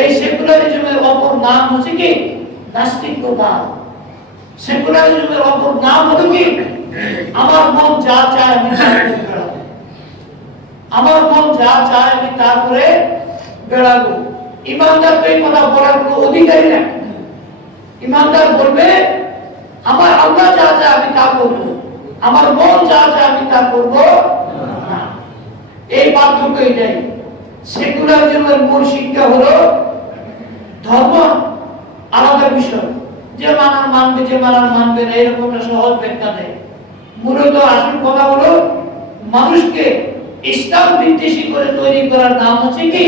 এই সেকুলারিজমের অপর নাম হচ্ছে কি নাস্তিকবাদ। সেকুলারিজমের অপর নাম হলো কি আমার মন যা চায় আমি তা করে বেড়াবো, আমার মন যা চায় আমি তা করে বেড়াবো। ইমানদার তো এই কথা বলার কোনো অধিকারই নেই। ইমানদার বলবে আমার আল্লাহ যা চায় আমি তা করবো, আমার মন যা চায় আমি তা করবো না। এই পার্থক্য এটাই। সেকুলারিজমের মূল শিক্ষা হলো ধর্ম আলাদা বিষয়, যে মানার মানবে যে মানার মানবে না, এরকম একটা সহজ ব্যাখ্যা দেয়। মূলত আসল কথা হলো মানুষকে ইসলাম বিদ্বেষী করে তৈরি করার নাম হচ্ছে কি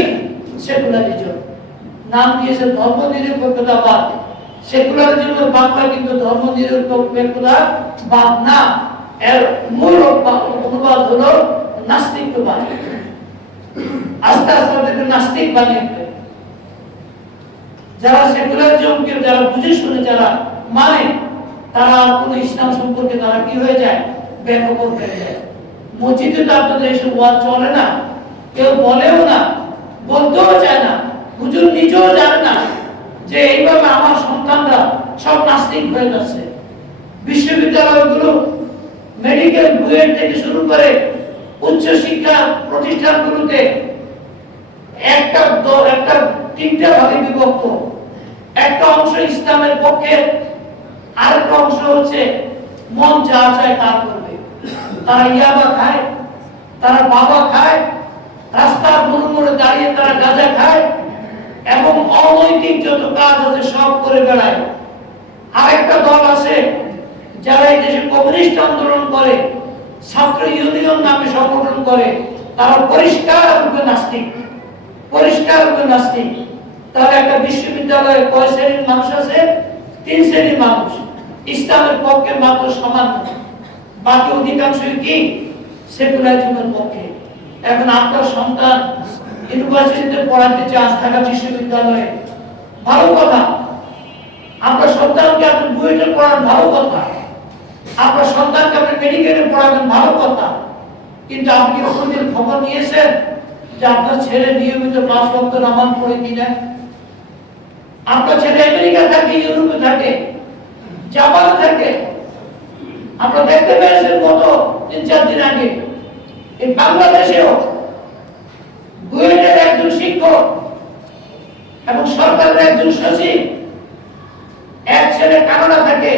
সেকুলারিজম। নাম দিয়েছে ধর্ম নিরপেক্ষতাবাদ। সেকুলারিজমের বাংলা কিন্তু ধর্ম নিরপেক্ষতাবাদ না, এর মূল অনুবাদ হলো নাস্তিকবাদ। আস্তে আস্তে নাস্তিক বানিয়ে ফেলে। যারা সেকুলারিজমকে যারা বুঝে শুনে যারা মানে, তারা কোন ইসলাম সম্পর্কে তারা কি হয়ে যায়, বেখবর হয়ে যায়। মসজিদে তো আপনাদের এসব ওয়াজ চলে না, কেউ বলেও না, বলতেও চায় না, হুজুর নিজেও জানে না যে এইভাবে আমার সন্তানরা সব নাস্তিক হয়ে যাচ্ছে। বিশ্ববিদ্যালয়গুলো মেডিকেল বুয়েট থেকে শুরু করে উচ্চ শিক্ষা প্রতিষ্ঠানগুলোতে একটা তিনটা ভাগে বিভক্ত। একটা অংশ ইসলামের পক্ষে, আরেকটা অংশ হচ্ছে মন যা চায় তা করবে। তারা ইয়াবা খায়, তারা বাবা খায়, রাস্তার মোড়ে দাঁড়িয়ে তারা গাঁজা খায় এবং অনৈতিক যত কাজ আছে সব করে বেড়ায়। আরেকটা দল আছে যারা এই দেশে কমিউনিস্ট আন্দোলন করে, ছাত্র ইউনিয়ন নামে সংগঠন করে, তারা পরিষ্কার রূপে নাস্তিক, পরিষ্কার রূপে নাস্তিক। তাহলে একটা বিশ্ববিদ্যালয়ে কয় শ্রেণীর মানুষ আছে? 3 শ্রেণীর মানুষ। ইসলামের পক্ষে মাত্র সামান্য, বাকি অধিকাংশই কি সেকুলারিজমের পক্ষে। এখন আপনার সন্তান ইউনিভার্সিটিতে পড়াতে চান, ঢাকা বিশ্ববিদ্যালয়ে, ভালো কথা। আপনার সন্তানকে আপনি বুয়েটে পড়ান, ভালো কথা। আপনার সন্তানকে আপনি মেডিকেলে পড়াবেন, ভালো কথা। কিন্তু আপনি কোনদিন খবর নিয়েছেন যে আপনার ছেলে নিয়মিত 5 ওয়াক্ত নামাজ পড়ে কিনা? আপনার ছেলে আমেরিকা থাকে, ইউরোপে থাকে, জাপানে থাকে। আপনারা দেখতে পেয়েছেন গত 3-4 দিন আগে এই বাংলাদেশেও বুয়েটের একজন শিক্ষক এবং সরকারের একজন সচিব, এক ছেলে কানাডা থাকে,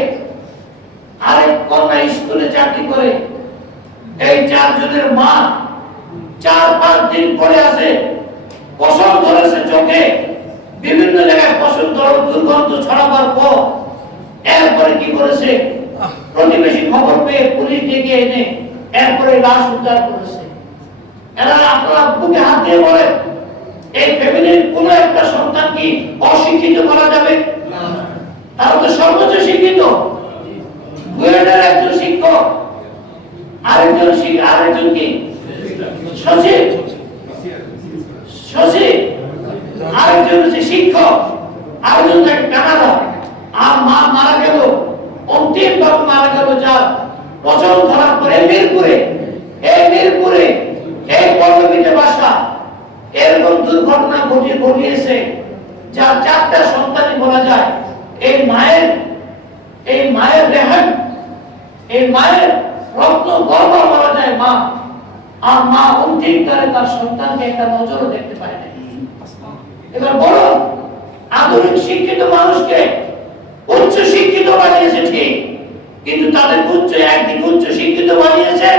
আরেক কন্যা স্কুলে চাকরি করে। এই 4 জনের মা 4-5 দিন পরে আছে, পশম ধরেছে চোখে, বিভিন্ন জায়গায় পশম দুর্গন্ধ ছড়াবার পর এরপরে কি করেছে, প্রতিবেশী খবর পেয়ে পুলিশ ডেকে এনে এরপরে লাশ উদ্ধার করেছে। এরা আপনারা বুকে হাত দিয়ে বলে এই ফ্যামিলির কোন একটা সন্তান কি অশিক্ষিত করা যাবে? তারা তো সর্বোচ্চ শিক্ষিত। বুয়েটের একজন শিক্ষক, আরেকজন কি সচিব, আরেকজন হচ্ছে শিক্ষক, আরেকজন থাকে কানাডা। আর মা মারা গেল, অন্তিম ভাবে মারা গেল যার পচন ধরার পরে মিরপুরে, এই পল্লবীতে বাসা। এরকম দুর্ঘটনা ঘটিয়েছে যার 4টা সন্তানই বলা যায় এই মায়ের রেহান, এই মায়ের রত্ন গর্ভ বলা যায় মা। আর মা অন্তিম কালে তার সন্তানকে একটা নজরও দেখতে পায় না। এবার বলো, আধুনিক শিক্ষিত মানুষকে উচ্চ শিক্ষিত বানিয়েছে ঠিক, কিন্তু তাদের একদিকে উচ্চ শিক্ষিত বানিয়েছে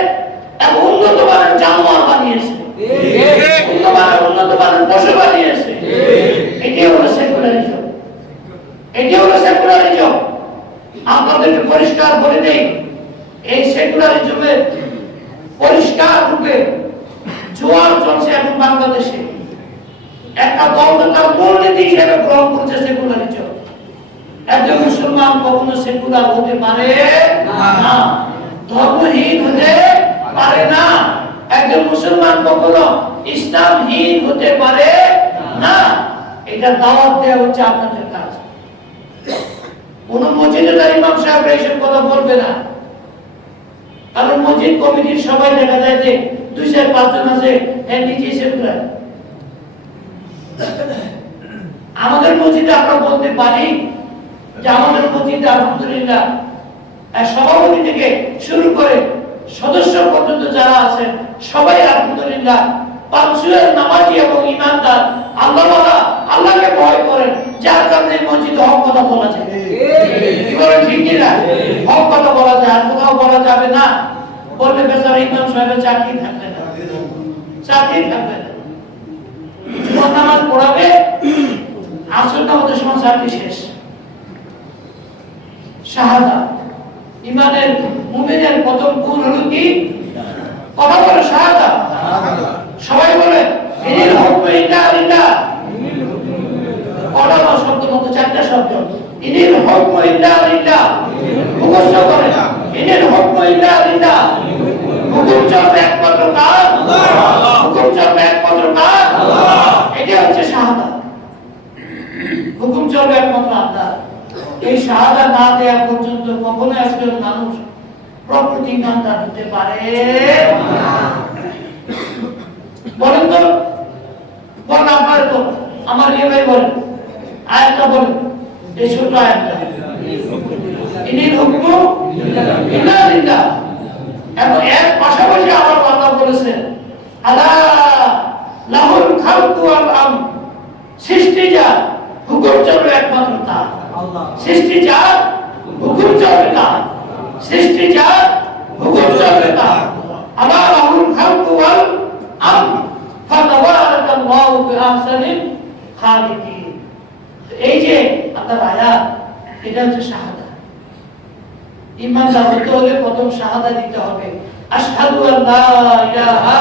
এবং উন্নত মানের জানোয়ার বানিয়েছে, উন্নত মানের পশু বানিয়েছে। এটি হলো সেকুলারিজম, এটি হলো সেকুলারিজম। আপনাদেরকে পরিষ্কার বলে দেই, এই সেকুলারিজমের পরিষ্কার রূপে জোয়ার চলছে এখন বাংলাদেশে। একটা দল তার মূলনীতি হিসেবে গ্রহণ করছে সেকুলারিজম। একজন মুসলমান কখনো সেকুলার হতে পারে না, ধর্মহীন হতে পারে না। একজন মুসলমান কখনো ইসলামহীন হতে পারে না। এটা দাওয়াত দেওয়া হচ্ছে আপনাদের কাজ। কোন মসজিদে তার ইমাম সাহেব এইসব কথা বলবে না, কারণ মসজিদ কমিটির সবাই দেখা যায় যে 2-4-5 জন আছে, নিজেই সেকুলার। আমাদের মসজিদে আমরা বলতে পারি যে আমাদের মসজিদে আলহামদুলিল্লাহ সভাপতি থেকে শুরু করে সদস্য পর্যন্ত যারা আছেন সবাই আলহামদুলিল্লাহ পাঁচওয়াক্তের নামাজি এবং ঈমানদার, আল্লাহওয়ালা, আল্লাহকে ভয় করেন, যার কারণে মসজিদে হক কথা বলা যায়। কি বলেন ঠিক কি না? হক কথা বলা যায়, আর কোথাও বলা যাবে না। বললে বেচারা ইমাম সাহেবের চাকরি থাকবে না, চাকরি থাকবে না। জুমার নামাজ পড়াবে, আসর নামাজের সময় চাকরি শেষ। শাহাদাত, ইমানের মুমিনের প্রথম গুণ হলো কি? কথা বলে শাহাদাত। সবাই বলে ইনিল হুকমু ইল্লা লিল্লাহ। পড়ানো শব্দ মতো চারটা শব্দ। ইনিল হুকমু ইল্লা লিল্লাহ। মুখস্থ করে না। ইনিল হুকমু ইল্লা লিল্লাহ। হুকুম চলবে একমাত্র কার? আল্লাহ। হুকুম চলবে একমাত্র কার? আল্লাহ। এটা হচ্ছে শাহাদাত। হুকুম চলবে একমাত্র আল্লাহ। এই শাহাদা না দেওয়া পর্যন্ত কখনো একজন মানুষ প্রকৃত ইমানদার হতে পারে না। বলেন তো, বলেন আপনার তো, আমার ইয়ে ভাই বলেন, আয়াতটা বলেন, এই ছোট আয়াতটা, ইনিল হুকমু ইল্লা লিল্লাহ। এবং এর পাশাপাশি আবার আল্লাহ বলেছেন আলা লাহুল খালকু ওয়াল আমর, সৃষ্টি যার, হুকুম চলবে একমাত্র তার। সৃষ্টি যার, হুকুম চলবে তার। সৃষ্টি যার, হুকুম চলবে তার। আলা লাহুল খালকু ওয়াল আমর ফাতাবারাকাল্লাহু বিআহসানিল খালিকিন। এই যে আল্লাহর আয়াত, এটা হচ্ছে শাহাদা। ইমানদার হতে হলে প্রথম শাহাদা দিতে হবে, আশহাদু আল্লা ইলাহা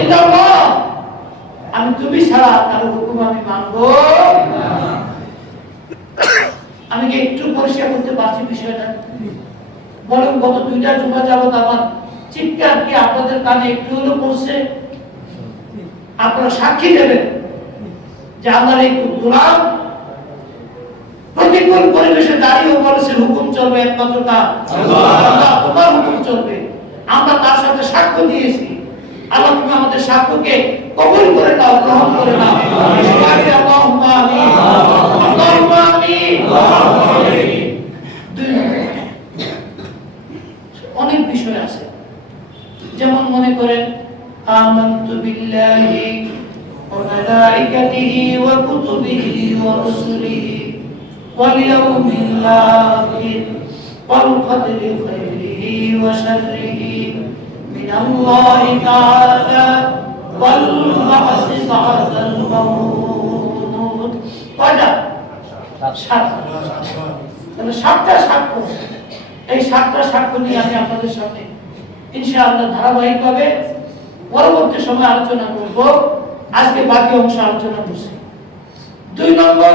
ইল্লাল্লাহ, আমি তুমি ছাড়া কারো হুকুম আমি মানব না। আমি কি একটু পরিষ্কার করতে পারছি বিষয়টা? বলুন, গত দুইটা জুমা যাবত আমার চিৎকার কি আপনাদের কানে একটু হলেও পড়ছে? আপনারা সাক্ষী দেবেন যে আমার এই গোলাম প্রতিকূল পরিবেশে দাঁড়িয়েও বলেছে হুকুম চলবে একমাত্র কার? আল্লাহ। তোমার হুকুম চলবে। আমরা তার সাথে সাক্ষ্য দিয়েছি। আল্লাহ তুমি আমাদের সাক্ষ্যকে কবুল করে নাও, গ্রহণ করে নাও। আল্লাহুম্মা আমিন, আল্লাহুম্মা আমিন। অনেক বিষয় আছে, যেমন মনে করেন আমানতু বিল্লাহি ওয়া মালাইকাতিহি ওয়া কুতুবিহি ওয়া রুসুলিহি ওয়াল ইয়াউমিল আখির ওয়াল কদরি খাইরিহি ওয়া শাররিহি মিনাল্লাহি তাআলা ওয়াল বা'সি বা'দাল মাউত। কয়টা? সাতটা। তাহলে সাতটা সাক্ষ্য। এই সাতটা সাক্ষ্য নিয়ে আমি আপনাদের সামনে ইনশাআল্লাহ ধারাবাহিকভাবে পরবর্তী সময় আলোচনা করব। আজকে বাকি অংশ আলোচনা করছি। 2 নম্বর,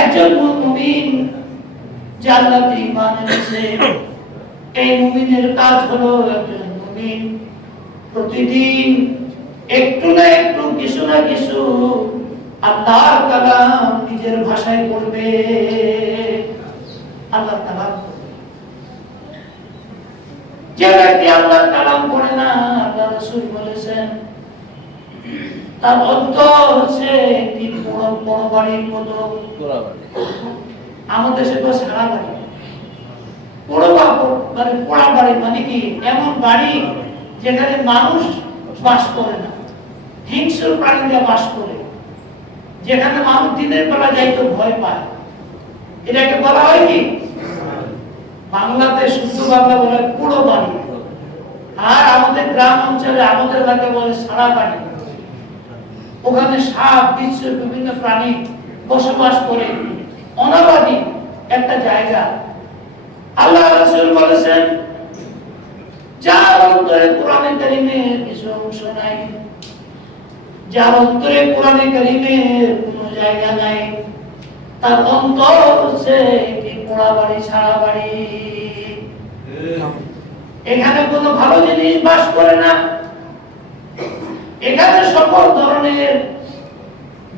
একজন মুমিন যে আল্লাহতে ঈমান এনেছে, এই মুমিনের কাজ হলো একজন মুমিন প্রতিদিন একটু না একটু, কিছু না কিছু আল্লাহর কালাম নিজের ভাষায় পড়বে। আল্লাহর কালাম, যে ব্যক্তি আল্লাহর কালাম পড়ে না, আল্লাহ রাসূল বলেছেন তার অন্তর হচ্ছে একটি বড় বাড়ির মতো। আমাদের দেশে তো সারা বাড়ি, মানে পোড়া বাড়ি মানে কি? এমন বাড়ি যেখানে মানুষ বাস করে না, হিংস্র প্রাণীরা বাস করে, যেখানে মানুষ দিনের বেলা যাইতে ভয় পায়। এটাকে বলা হয় কি? বাংলাতে শুদ্ধ বাংলা বলে পুরো বাড়ি, আর আমাদের গ্রাম অঞ্চলে আমাদের এলাকায় বলে সারা বাড়ি। ওখানে সাপ, বিচ্ছু, বিভিন্ন প্রাণী বসবাস করে, অনাবাদী একটা জায়গা। আল্লাহ রাসূল বলেছেন যার অন্তরে কোরআনে কারীমের কিছু অংশ নাই, যার অন্তরে কোরআনে কারীমের কোনো জায়গা নাই, তার অন্তর হচ্ছে একটি পোড়া বাড়ি, সারা বাড়ি। এখানে কোনো ভালো জিনিস বাস করে না। এখানে সকল ধরনের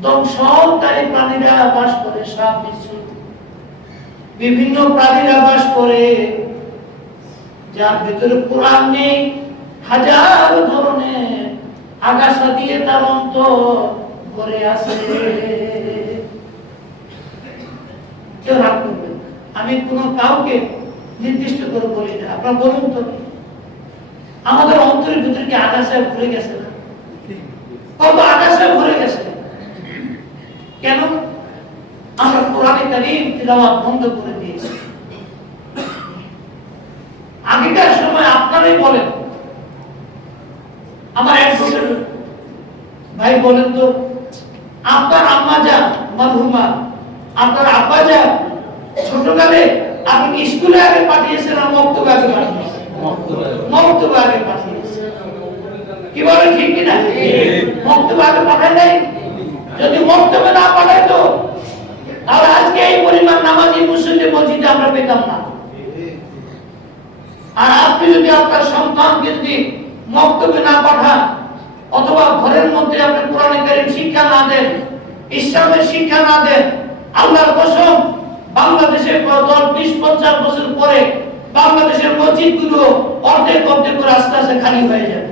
দংশনকারী প্রাণীরা বাস করে, সাপ, বিচ্ছু, বিভিন্ন প্রাণীরা বাস করে, যার ভিতরে কোরআন নেই। হাজার ধরনের আগাছা দিয়ে তার অন্তর ভরে আছে। কেউ রাগ করবেন, আমি কোনো কাউকে নির্দিষ্ট করে বলি না। আপনারা বলুন তো, আমাদের অন্তরের ভিতরে কি আগাছায় ভরে গেছে না? কত আগাছায় ভরে গেছে। কেন? আমরা কোরআনে কারীম তিলাওয়াত বন্ধ করে দিয়েছি। আগেকার সময় আপনারাই বলেন, আমার অ্যাডভোকেট ভাই বলেন তো, আপনার আম্মা যান মরহুমা, আপনার আব্বা যান ছোটকালে আপনি স্কুলে আগে পাঠিয়েছেন আর মক্তবে আগে পাঠিয়েছেন? মক্তবে আগে পাঠিয়েছেন। কি বলেন, ঠিক কিনা? মক্তবে আগে পাঠায় নাই। যদি মক্তবে না পাঠাইতো তাহলে আজকে এই পরিমাণ নামাজি মুসল্লি মসজিদে আমরা পেতাম না। আর আপনি যদি আপনার সন্তানকে যদি মক্তবে না পাঠান অথবা ঘরের মধ্যে আপনি কোরআনে কারীম শিক্ষা না দেন, ইসলামের শিক্ষা না দেন, আল্লাহর কসম বাংলাদেশে 10-20-50 বছর পরে বাংলাদেশের মসজিদগুলো অর্ধেক অর্ধেক করে আস্তে আস্তে খালি হয়ে যাবে।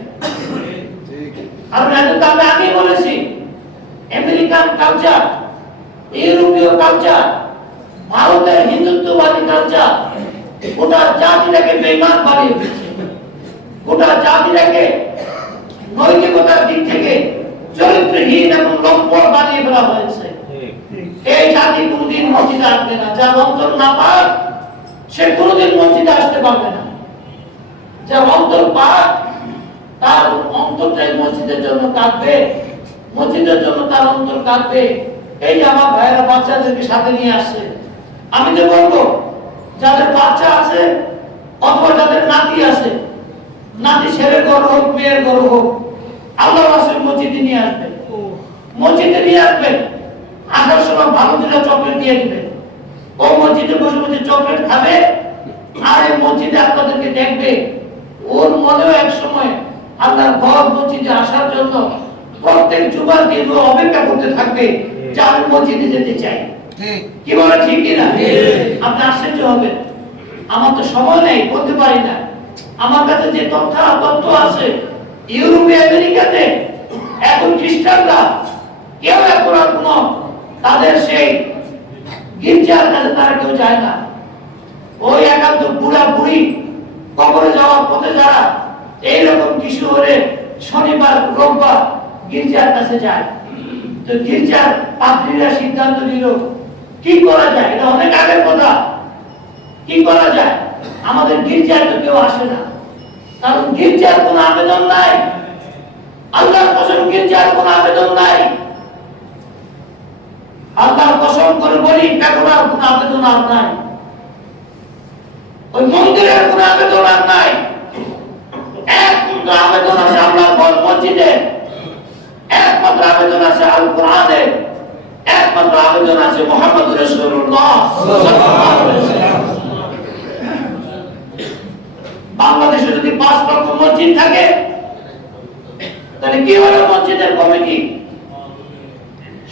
আর আমি আগেই বলেছি, আমেরিকান কালচার, ইউরোপীয় কালচার, ভারতের হিন্দুত্ববাদী কালচার গোটা জাতিটাকে বেঈমান বানিয়ে দিচ্ছে। গোটা জাতিটাকে নৈতিকতার দিক থেকে চরিত্রহীন এবং লম্পট বানিয়ে ফেলা হয়েছে। এই জাতি কোনদিন মসজিদে আসবে না। যার অন্তর না পাক সে কোনদিন মসজিদে আসতে পারবে না। যার অন্তর পাক তার অন্তরটাই মসজিদের জন্য কাঁদবে, মসজিদের জন্য তার অন্তর কাঁদবে। এই যে আমার ভাইয়েরা বাচ্চাদেরকে সাথে নিয়ে আসছে, আমি তো বলবো যাদের বাচ্চা আছে অথবা যাদের নাতি আছে, নাতি ছেলের ঘর হোক মেয়ের ঘর হোক, আল্লাহর রাসূল মসজিদে নিয়ে আসবেন। মসজিদে নিয়ে আসবেন, আসার সময় ভালো দুটো চকলেট দিয়ে দিবেন। ও মসজিদে বসে বসে চকলেট খাবে আর এই মসজিদে আপনাদেরকে দেখবে। ওর মনেও এক সময় আল্লাহর ঘর মসজিদে আসার জন্য প্রত্যেক জুমার দিন ও অপেক্ষা করতে থাকবে যে আমি মসজিদে যেতে চাই। কি বলে, ঠিক কিনা? আপনি আশ্চর্য হবেন, আমার তো সময় নেই, বলতে পারি না। আমার কাছে যে তথ্য আছে, ইউরোপে আমেরিকাতে এখন খ্রিস্টানরা কেউ এখন আর কোনো তাদের সেই গির্জার কাছে তারা কেউ যায় না। ওই একান্ত বুড়া বুড়ি কবরে যাওয়ার পথে যারা এইরকম কিছু হলে শনিবার রোববার গির্জার কাছে যায়। তো গির্জার পাদ্রীরা সিদ্ধান্ত নিল কি করা যায়, এটা অনেক আগের কথা। কি করা যায়, আমাদের গির্জায় তো কেউ আসে না, কারণ গির্জার কোনো আবেদন নাই। আল্লাহর কসম গির্জার কোনো আবেদন নাই। আল্লাহর কসম করে বলি পেগোডার কোনো আবেদন আর নাই, ওই মন্দিরের কোনো আবেদন আর নাই। একমাত্র আবেদন আছে আল্লাহর ঘর মসজিদে, একমাত্র আবেদন আছে আল কোরআনে, একমাত্র আবেদন আছে মুহাম্মদুর রাসূলুল্লাহ সাল্লাল্লাহু আলাইহি ওয়াসাল্লাম। বাংলাদেশে যদি 5 লক্ষ মসজিদ থাকে তাহলে কি হলো মসজিদের কমিটি,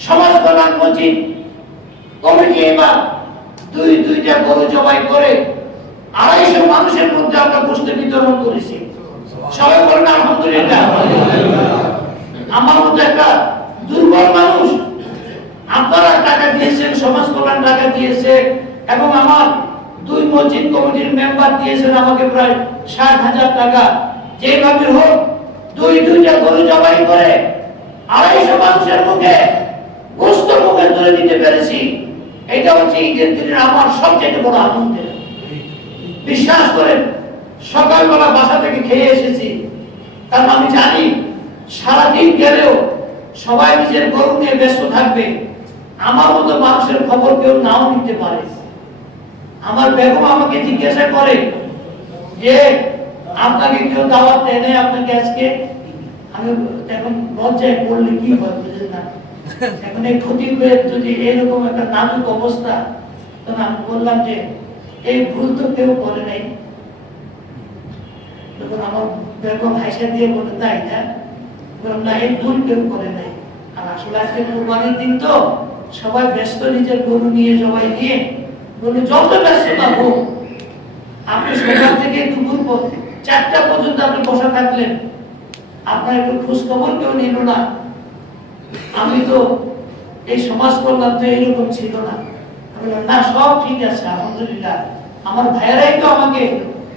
সমাজ কল্যাণ মসজিদ কমিটি এবার দুইটা গরু জবাই করে 250 মানুষের মধ্যে আমরা গোশত বিতরণ করেছি। সবাই বলেন আলহামদুলিল্লাহ। আমার মতো একটা দুর্বল মানুষ, আপনারা টাকা দিয়েছেন, সমাজ কল্যাণ টাকা দিয়েছে এবং আমার 2 মসজিদ কমিটির মেম্বার দিয়েছেন আমাকে প্রায় 60,000 টাকা। যেভাবে হোক দুইটা গরু জবাই করে 250 মানুষের মুখে গোশত মুখে তুলে দিতে পেরেছি। এটা হচ্ছে ঈদের দিনের আমার সবচেয়ে বড় আনন্দের। বিশ্বাস করেন, সকালবেলা বাসা থেকে খেয়ে এসেছি, কারণ আমি জানি সারাদিন গেলেও সবাই নিজের গরু নিয়ে ব্যস্ত থাকবে। আমার মতো মানুষের খবর কেউ নাও নিতে পারে। আমার বেগম আমাকে জিজ্ঞাসা করে যে আপনাকে কেউ দাওয়াত দেয় নাই আপনাকে আজকে? আমি এখন লজ্জায় পড়লে কি হয় বুঝলেন না। এখন এই খতিবের যদি এরকম একটা নাজুক অবস্থা, তখন আমি বললাম যে এই ভুল তো কেউ করে নাই। তখন আমার বেগম হাসা দিয়ে বলে তাই না? বললাম না, এই ভুল কেউ করে নাই। আর আসলে আজকে কুরবানির দিন তো সবাই ব্যস্ত, নিজের গরু নিয়ে সবাই নিয়ে বলে যত ব্যস্ততা হোক, আপনি সকাল থেকে দুপুর 4টা পর্যন্ত আপনি বসে থাকলেন, আপনার একটু খোঁজ খবর কেউ নিল না। আমি তো এই সমাজ কল্যাণ তো এরকম ছিল না। না, সব ঠিক আছে আলহামদুলিল্লাহ। আমার ভাইয়েরাই তো আমাকে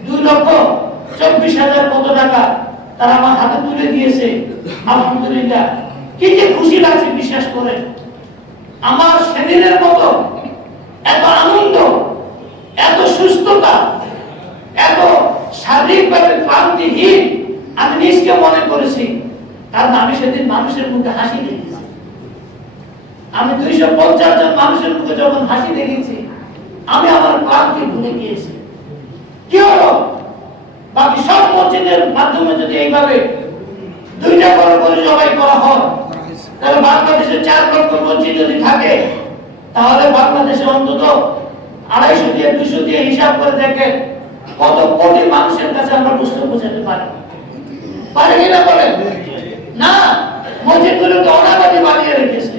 2,24,000 কত টাকা তারা আমার হাতে তুলে দিয়েছে, আলহামদুলিল্লাহ। কি যে খুশি লাগছে বিশ্বাস করেন। আমার সেদিনের মতো এত আনন্দ, এত সুস্থতা, এত শারীরিকভাবে ক্লান্তিহীন আমি নিজকে মনে করেছি, কারণ আমি সেদিন মানুষের মুখে হাসি দেখেছি। আমি 250 জন মানুষের মুখে যখন হাসি দেখেছি, আমি আমার ক্লান্তি ভুলে গিয়েছি। কি হলো? বাকি সব মসজিদের মাধ্যমে যদি এইভাবে 2টা করে জবাই করা হয়, তাহলে বাংলাদেশে 4 লক্ষ মসজিদ যদি থাকে, তাহলে বাংলাদেশে অন্তত 250 দিয়ে 200 দিয়ে হিসাব করে দেখেন কত কোটি মানুষের কাছে আমরা বুঝতে বোঝাতে পারি। পারে কিনা বলেন? না, মসজিদগুলোকে অনাবাদী বানিয়ে রেখেছে,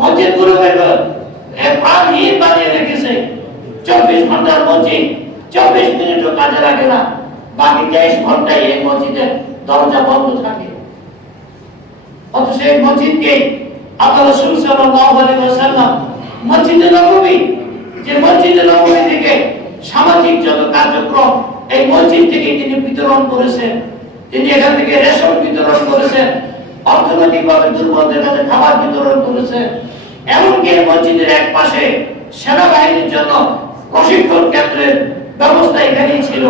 মসজিদগুলোকে প্রাণহীন বানিয়ে রেখেছে। 24 ঘন্টার মসজিদ 24 মিনিটও কাজে লাগে না, বাকি 23 ঘন্টায় এই মসজিদের দরজা বন্ধ থাকে। অথচ এই মসজিদকে আল্লাহ রাসূল সাল্লাল্লাহু আলাইহি ওয়াসাল্লাম মসজিদে নববী, যে মসজিদে নববী থেকে সামাজিক যত কার্যক্রম এই মসজিদ থেকে তিনি বিতরণ করেছেন। তিনি এখান থেকে রেশন বিতরণ করেছেন, অর্থনৈতিকভাবে দুর্বলদের কাছে খাবার বিতরণ করেছেন। এমনকি মসজিদের এক পাশে সেনাবাহিনীর জন্য প্রশিক্ষণ কেন্দ্রের ব্যবস্থা এখানেই ছিল।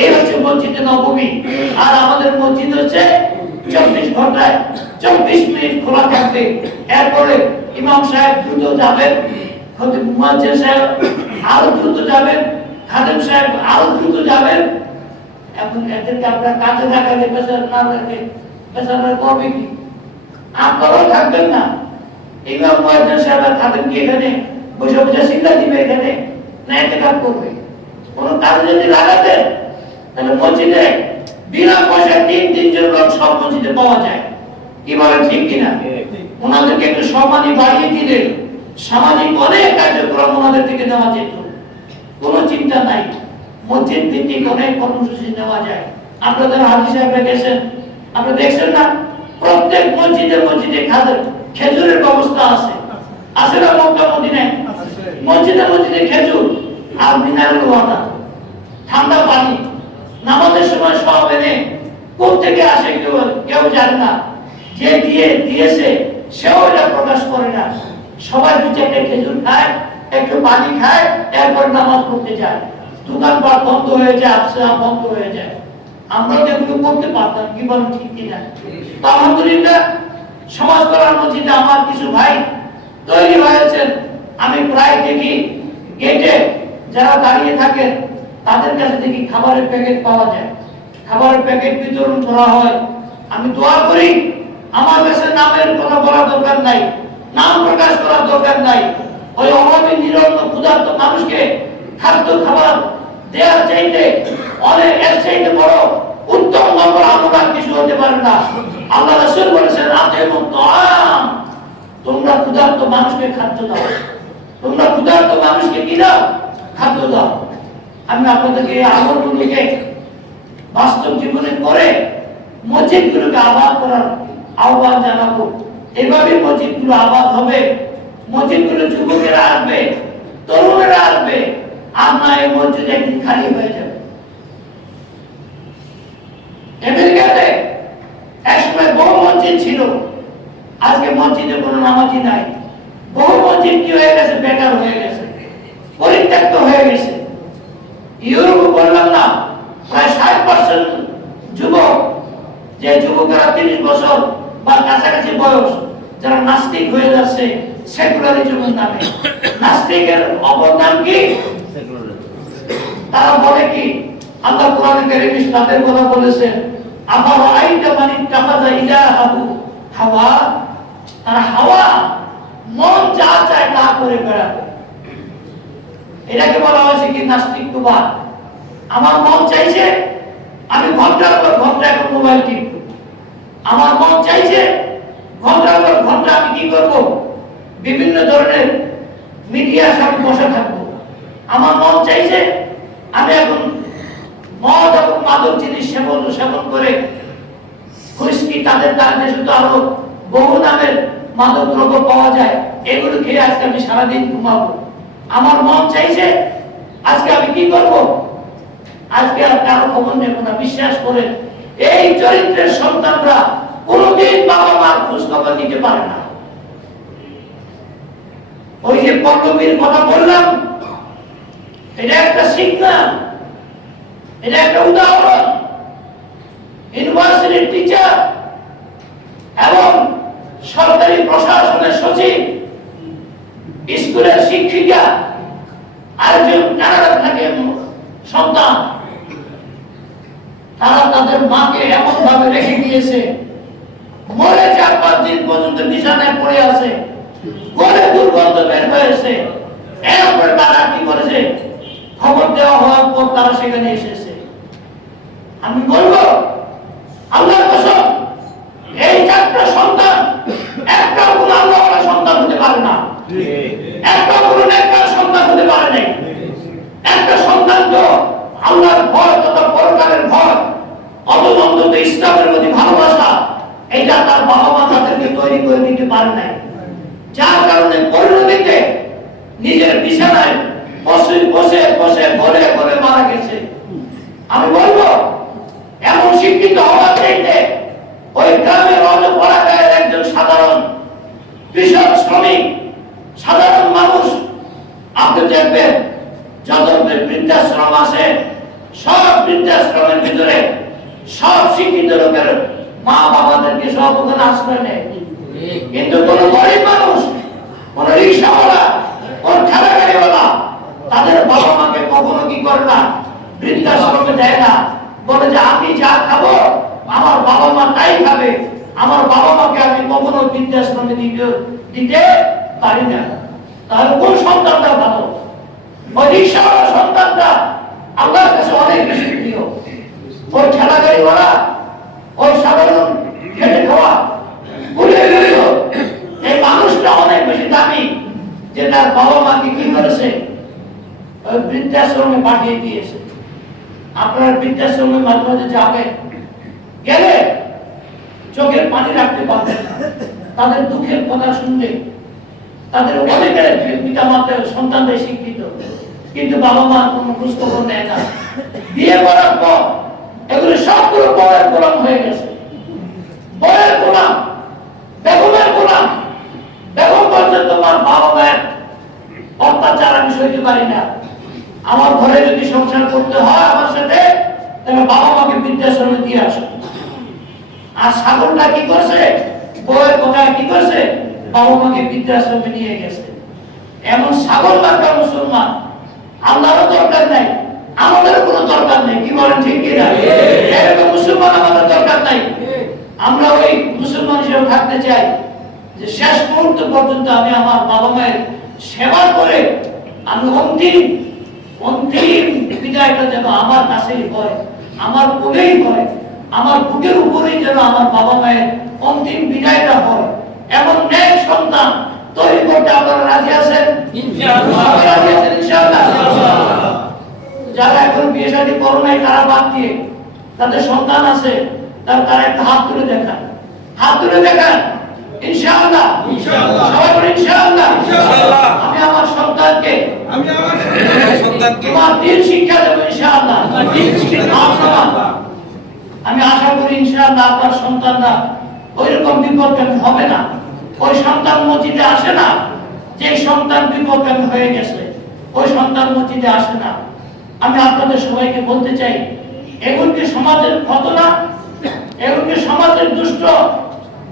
এই হচ্ছে মসজিদে নববী। আর আমাদের মসজিদ হচ্ছে 24 ঘন্টায় 24 মিনিট খোলা থাকবে। এরপরে ইমাম সাহেব দ্রুত যাবেন, খতিব মুয়াজ্জিন সাহেব আরো দ্রুত যাবেন, খাদেম সাহেব আরো দ্রুত যাবেন। এখন এদেরকে আপনারা কাজে লাগালে বেচার না লাগে, বেচারা করবে কি? আপনারাও থাকবেন না। ইমাম মুয়াজ্জিন সাহেব আর খাদেম কি এখানে বসে বসে সিদ্ধা দিবে এখানে, না ইতিকাফ করবে? কোনো কাজে যদি লাগাতেন তাহলে মসজিদে বিনা পয়সায় 3 জন লোক সব মসজিদে পাওয়া যায়। কি বলেন, ঠিক কিনা? ওনাদেরকে একটু সম্মানী বাড়িয়ে দিলে সামাজিক অনেক কার্যক্রম ওনাদের থেকে নেওয়া যেত, কোনো চিন্তা নাই। মসজিদ ভিত্তিক অনেক কর্মসূচি নেওয়া যায়। আপনাদের হাজী সাহেবরা গেছেন, আপনারা দেখছেন না? প্রত্যেক মসজিদে মসজিদে খেজুরের ব্যবস্থা আছে, আছে না? মক্কা মদিনায় মসজিদে মসজিদে খেজুর আর মিনারেল ওয়াটার, ঠান্ডা পানি। নামাজের সময় সব এনে কোথেকে আসে কেউ জানে না। যে দিয়েছে সেও এটা প্রকাশ করে না। সবাই 2-4টা খেজুর খায়, একটু পানি খায়, এরপর নামাজ পড়তে যায়। দোকানপাট বন্ধ হয়ে যায়, আফসা বন্ধ হয়ে যায়। আমরা তো এগুলো করতে পারতাম, কি বলেন, ঠিক কিনা? তো আলহামদুলিল্লাহ সমাজ কল্যাণ মসজিদে আমার কিছু ভাই তৈরি হয়েছেন। আমি প্রায় দেখি গেটে যারা দাঁড়িয়ে থাকেন তাদের কাছে দেখি খাবারের প্যাকেট পাওয়া যায়, খাবারের প্যাকেট বিতরণ করা হয়। আমি দোয়া করি, আমার কাছে নামের কথা বলা দরকার নাই, নাম প্রকাশ করার দরকার নাই। ওই অভাবী নিরন্ন ক্ষুধার্ত মানুষকে খাদ্য খাবার দেওয়ার চাইতে অনেক এর চাইতে বড় উত্তম নম্বর আমরা কিছু হতে পারে না। আল্লাহ রাসূল বলেছেন, আতিমুত তাআম, তোমরা ক্ষুধার্ত মানুষকে খাদ্য দাও, তোমরা ক্ষুধার্ত মানুষকে কি দাও? খাদ্য দাও। আমি আপনাদেরকে এই আমলগুলোকে বাস্তব জীবনে করে মসজিদগুলোকে আবাদ করার আহ্বান জানাবো। এভাবে মসজিদগুলো আবাদ হবে, মসজিদগুলো যুবকেরা আসবে, তরুণেরা আসবে, আর না এই মসজিদ একদিন খালি হয়ে যাবে। আমেরিকাতে একসময় বহু মসজিদ ছিল, আজকে মসজিদে কোনো নামাজি নাই। বহু মসজিদ কি হয়ে গেছে? বেকার হয়ে গেছে, পরিত্যক্ত হয়ে গেছে। ইউরোপ বললাম না, প্রায় 60% যুবক, যে যুবকেরা 30 বছর বা কাছাকাছি বয়স, যারা নাস্তিক হয়ে যাচ্ছে সেকুলারিজমের নামে। নাস্তিকের অবদান কি? তারা বলে কি? আল্লাহ কোরআনে কারীমে তাদের কথা বলেছেন, আবার আইতা মানি তাকাযা ইলাহু হাওয়া। তারা হাওয়া, মন যা চায় তা করে বেড়াবে। এটাকে বলা হয়েছে কি? নাস্তিকবাদ। আমার মন চাইছে আমি ঘন্টার পর ঘন্টা এখন মোবাইল টিপব, আমার মন চাইছে ঘন্টার পর ঘন্টা আমি কি করব? বিভিন্ন ধরনের মিডিয়ার সামনে বসে থাকবো। আমার মন চাইছে আমি এখন মদ এবং মাদক জিনিস সেবন করে হুইস্কি, তাদের দেশে তো আরো বহু নামের মাদক দ্রব্য পাওয়া যায়। এগুলো খেয়ে আজকে আমি সারাদিন ঘুমাবো। আমার মন চাইছে আজকে আমি কি করব? আজকে আর কারো খবর নেব না। বিশ্বাস করে এই চরিত্রের সন্তানরা কোনদিন বাবা মার খোঁজ খবর নিতে পারে না। ওই যে পল্লবীর কথা বললাম, এটা একটা সিগন্যাল, এটা একটা উদাহরণ। ইউনিভার্সিটির টিচার এবং সরকারি প্রশাসনের সচিব, স্কুলের শিক্ষিকা, আরেকজন কানাডা থাকে সন্তান, তারা তাদের মাকে এমন ভাবে রেখে দিয়েছে, মরে 4-5 দিন পর্যন্ত বিছানায় পড়ে আছে, গলে দুর্গন্ধ বের হয়েছে। এরপরে তারা কি করেছে? খবর দেওয়া হওয়ার পর তারা সেখানে এসেছে। আমি বলবো আল্লাহর কসম, এই 4টা সন্তান একটা কোনো আল্লাহওয়ালা সন্তান হতে পারে না, একটা কোনো নেককার সন্তান হতে পারে না। একটা সন্তান তো আল্লাহর ভয় তথা পরকালের ভয়, অন্তত ইসলামের প্রতি ভালোবাসা, এটা তার বাবা মা তাদেরকে তৈরি করে দিতে পারে নাই। যার কারণে পরিণতিতে নিজের বিছানায় বসে বসে বসে গলে গলে মারা গেছে। আমি বলবো এমন শিক্ষিত হওয়া চাইতে ওই গ্রামের অজপড়া গায়ের একজন সাধারণ কৃষক, শ্রমিক, সাধারণ মানুষ, আপনি দেখবেন যত বৃদ্ধাশ্রম আছে, সব বৃদ্ধাশ্রমের ভিতরে সব শিক্ষিত লোকের মা বাবাদেরকে সব ওখানে আশ্রয় নেয়। কিন্তু কোন গরিব মানুষ, কোন রিক্সাওয়ালা, কোন ঠেলা গাড়িওয়ালা তাদের বাবা মাকে কখনো কি করে না, বৃদ্ধাশ্রমে দেয় না। বলে যে আমি যা খাবো আমার বাবা মা তাই খাবে, আমার বাবা মাকে আমি কখনো বৃদ্ধাশ্রমে দিতে পারি না। তাহলে কোন সন্তানটা ভালো? ওই রিক্সাওয়ালা সন্তানটা আল্লাহর কাছে অনেক বেশি প্রিয়। ওই ঠেলা গাড়িওয়ালা, ওই সাধারণ খেটে খাওয়া এই মানুষটা অনেক বেশি দামি, যে তার বাবা মাকে কি করেছে? বৃদ্ধাশ্রমে পাঠিয়ে দিয়েছে। আপনার বৃদ্ধাশ্রমে মাঝে মাঝে যাবেন, গেলে চোখের পানি রাখতে পারবেন না। তাদের দুঃখের কথা শুনলে, তাদের অনেকের পিতা মাতা সন্তানদের শিক্ষিত, কিন্তু বাবা মা কোনো খোঁজ খবর নেয় না। বিয়ে করার পর এগুলো সবগুলো বয়ের গোলাম হয়ে গেছে। বয়ের গোলাম, বেগমের গোলাম। বেগম বলছে তোমার বাবা মায়ের অত্যাচার আমি সইতে পারি না, আমার ঘরে যদি সংসার করতে হয় আমার সাথে, তাহলে বাবা মাকে বৃদ্ধাশ্রমে দিয়ে আসো। আর ছাগলটা কি করছে? বউয়ের কথায় কি করছে? বাবা মাকে বৃদ্ধাশ্রমে নিয়ে গেছে। এমন ছাগল মার্কা মুসলমান আল্লাহরও দরকার নাই, আমাদের কোনো দরকার নেই। কি বলেন ঠিক কিনা? এরকম মুসলমান আমাদের দরকার নাই। আমরা ওই মুসলমান হিসেবে থাকতে চাই যে শেষ মুহূর্ত পর্যন্ত আমি আমার বাবা মায়ের সেবা করে আমি অন্তিম বিদায়টা যেন আমার কাছেই হয়, আমার কোলেই হয়, আমার বুকের উপরেই যেন আমার বাবা মায়ের অন্তিম বিদায়টা হয়। এমন ন্যায় সন্তান তৈরি করতে আপনারা রাজি আছেন? ইনশাআল্লাহ। যারা এখন বিয়ে শাদী করো নাই তারা বাদ দিয়ে তাদের সন্তান আছে, তারা একটা হাত তুলে দেখান, হাত তুলে দেখান। ইনশাআল্লাহ, সবাই বলেন ইনশাআল্লাহ। আমি আমার সন্তানকে তোমার দ্বীন শিক্ষা দেবো ইনশাআল্লাহ। আমি আশা করি ইনশাআল্লাহ আপনার সন্তানরা ওইরকম বিপদগামী হবে না। ওই সন্তান মসজিদে আসে না, যে সন্তান বিপদগামী হয়ে গেছে ওই সন্তান মসজিদে আসে না। আমি আপনাদের সবাইকে বলতে চাই, এগুলোকে সমাজের ঘটনা, এগুলোকে সমাজের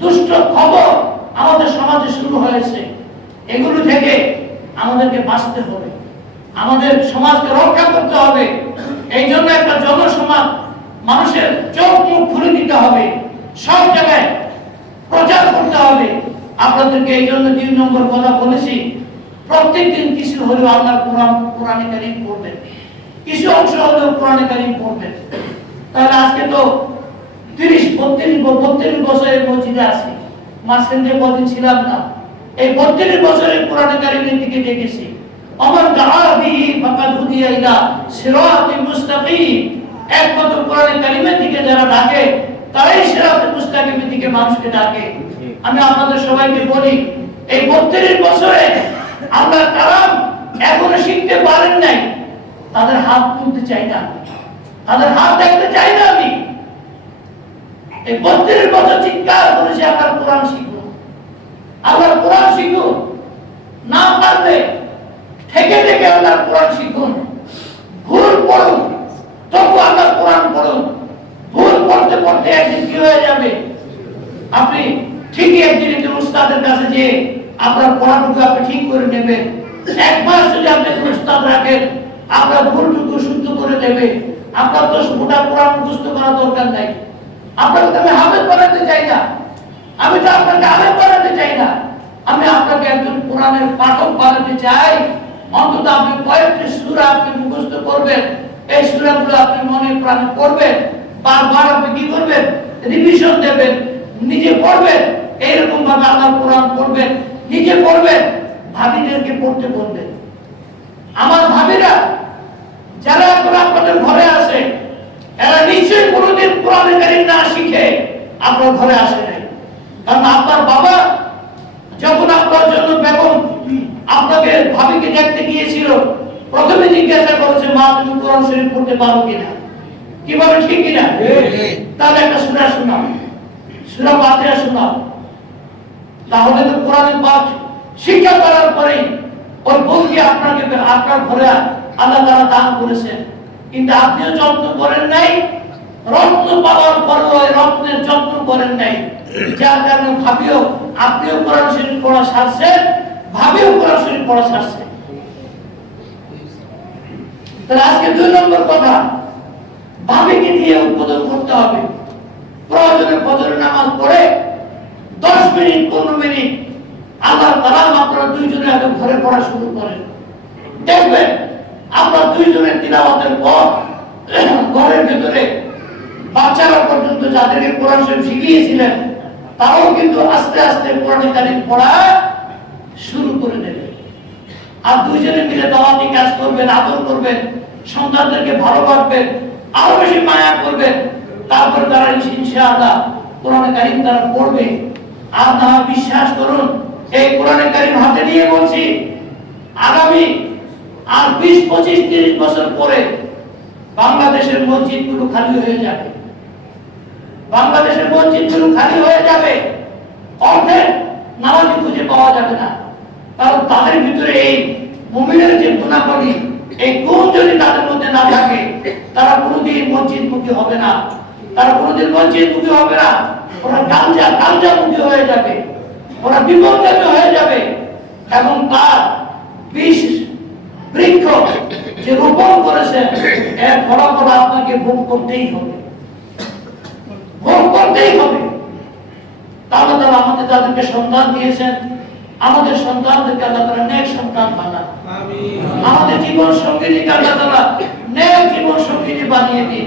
দুষ্ট খবর আমাদের সমাজে শুরু হয়েছে। এগুলো থেকে আমাদেরকে বাঁচতে হবে, আমাদের সমাজকে রক্ষা করতে হবে। এই জন্য একটা জনসমাজ, মানুষের চোখ মুখ খুলে দিতে হবে, সব জায়গায় প্রচার করতে হবে। আপনাদেরকে এই জন্য 2 নম্বর কথা বলেছি, প্রত্যেকদিন কিছু হলেও আল্লাহর কোরআনে কারীম পড়বেন, কিছু অংশ হলেও কোরআনে কারীম পড়বেন। তাহলে আজকে তো 32 বছরের মসজিদে আছি, মাঝখান দিয়ে কদিন ছিলাম না। এই 32 বছরের কোরআনে কারীমের দিকে দেখেছি। আমার দাআ বিহি ফাকাদ হুদিয়া ইলা সিরাতিল মুস্তাকিম। একমাত্র কোরআনে কারীমের দিকে যারা ডাকে তারাই সিরাতুল মুস্তাকিমের দিকে মানুষকে ডাকে। আমি আপনাদের সবাইকে বলি, এই 32 বছরে আমরা কালাম এখনো শিখতে পারেন নাই, তাদের হাত তুলতে চাই না, তাদের হাত দেখতে চাই না। আমি এই 32 বছর চিৎকার করেছি, আপনার কোরআন শিখুন, আল্লাহর কোরআন শিখুন। না পারলে থেকে থেকে আল্লাহর কোরআন শিখুন। ভুল পড়ুন, তবু আল্লাহর কোরআন পড়ুন। ভুল পড়তে পড়তে একদিন কি হয়ে যাবে, আপনি ঠিকই একদিন একজন উস্তাদের কাছে যে আপনার পড়াটুকু আপনি ঠিক করে নেবেন। এক মাস যদি আপনি উস্তাদ রাখেন, আপনার ভুলটুকু শুদ্ধ করে দেবে। আপনার তো গোটা কোরআন মুখস্থ করা দরকার নাই। আপনাকে তো আমি হাফেজ বানাতে চাই না, আমি তো আপনাকে আলেম বানাতে চাই না। আমি আপনাকে একজন কোরআনের পাঠক বানাতে চাই। অন্তত আপনি কয়েকটি সূরা আপনি মুখস্থ করবেন, এই সূরাগুলো আপনি মনে প্রাণে পড়বেন, বারবার আপনি কি করবেন, রিভিশন দেবেন, নিজে পড়বেন। এইরকম ভাবে আল্লাহর কোরআন পড়বেন, নিজে পড়বেন, ভাবিদেরকে পড়তে বলবেন। আমার ভাবিরা যারা এখন আপনাদের ঘরে আসে, এরা নিশ্চয়ই কোনোদিন কোরআন কারীম না শিখে আপনার ঘরে আসে নাই। কারণ আপনার বাবা যখন আপনার জন্য বেগম আপনাকে ভাবিকে দেখতে গিয়েছিল, প্রথমে জিজ্ঞাসা করেছে, মা তুমি কোরআন শরীফ পড়তে পারো কিনা, কিভাবে ঠিক কিনা? তাহলে একটা সূরা শোনাও, সূরা ফাতিহা শোনাও। তাহলে তো কোরআনের পাঠ শিক্ষা করার পরেই ওই বউকে আপনাকে আপনার ঘরে আল্লাহ তাআলা দান করেছেন। কিন্তু আপনিও যত্ন করেন নাই, রত্ন পাওয়ার পরেও ওই রত্নের যত্ন করেন নাই, যার কারণে ভাবিও আপনিও কোরআন শরীফ পড়া ছাড়ছেন, ভাবিও কোরআন শরীফ পড়া ছাড়ছে। তাহলে আজকে 2 নম্বর কথা, ভাবিকে দিয়ে উদ্বোধন করতে হবে। প্রয়োজনে ফজরের নামাজ পড়ে 10 মিনিট 15 মিনিট আল্লাহর কালাম আপনারা দুইজনে আগে ঘরে পড়া শুরু করেন। দেখবেন আপনার দুইজনের তিলাওয়াতের পর ঘরের ভিতরে বাচ্চারা পর্যন্ত যাদেরকে কোরআন শরীফ শিখিয়েছিলেন, তারাও কিন্তু আস্তে আস্তে কোরআন কারীম পড়া শুরু করে দেবে। আর দুইজনে মিলে দাওয়াতি কাজ করবেন, আদর করবেন, সন্তানদেরকে ভালোবাসবেন, আরো বেশি মায়া করবেন। তারপর তারা ইনশাআল্লাহ কোরআন কারীম তারা পড়বে। আর না বিশ্বাস করুন, এই কোরআন কারীম হাতে নিয়ে বলছি, আগামী আর 20, 25, 30 বছর পরে বাংলাদেশের মসজিদগুলো খালি হয়ে যাবে। বাংলাদেশের মসজিদগুলো খালি হয়ে যাবে, অর্ধেক নামাজি খুঁজে পাওয়া যাবে না। কারণ তাদের ভিতরে এই মুমিনের যে গুণাবলী, এই গুণ যদি তাদের মধ্যে না থাকে, তারা কোনোদিন মসজিদমুখী হবে না, তারা কোনোদিন মসজিদমুখী হবে না। ওরা গাঞ্জামুখী হয়ে যাবে, ওরা বিপদগামী হয়ে যাবে। এবং তার বিষ বৃক্ষ যে রোপণ করেছে, এর ফলাফল আপনাকে ভোগ করতেই হবে, ভোগ করতেই হবে। তাহলে তারা আমাদের তাদেরকে সন্তান দিয়েছেন, আমাদের সন্তানদেরকে আল্লাহ তাআলা নেক সন্তান বানান। আমাদের জীবন সঙ্গিনীকে আল্লাহ তাআলা নেক জীবন সঙ্গিনী বানিয়ে দিন।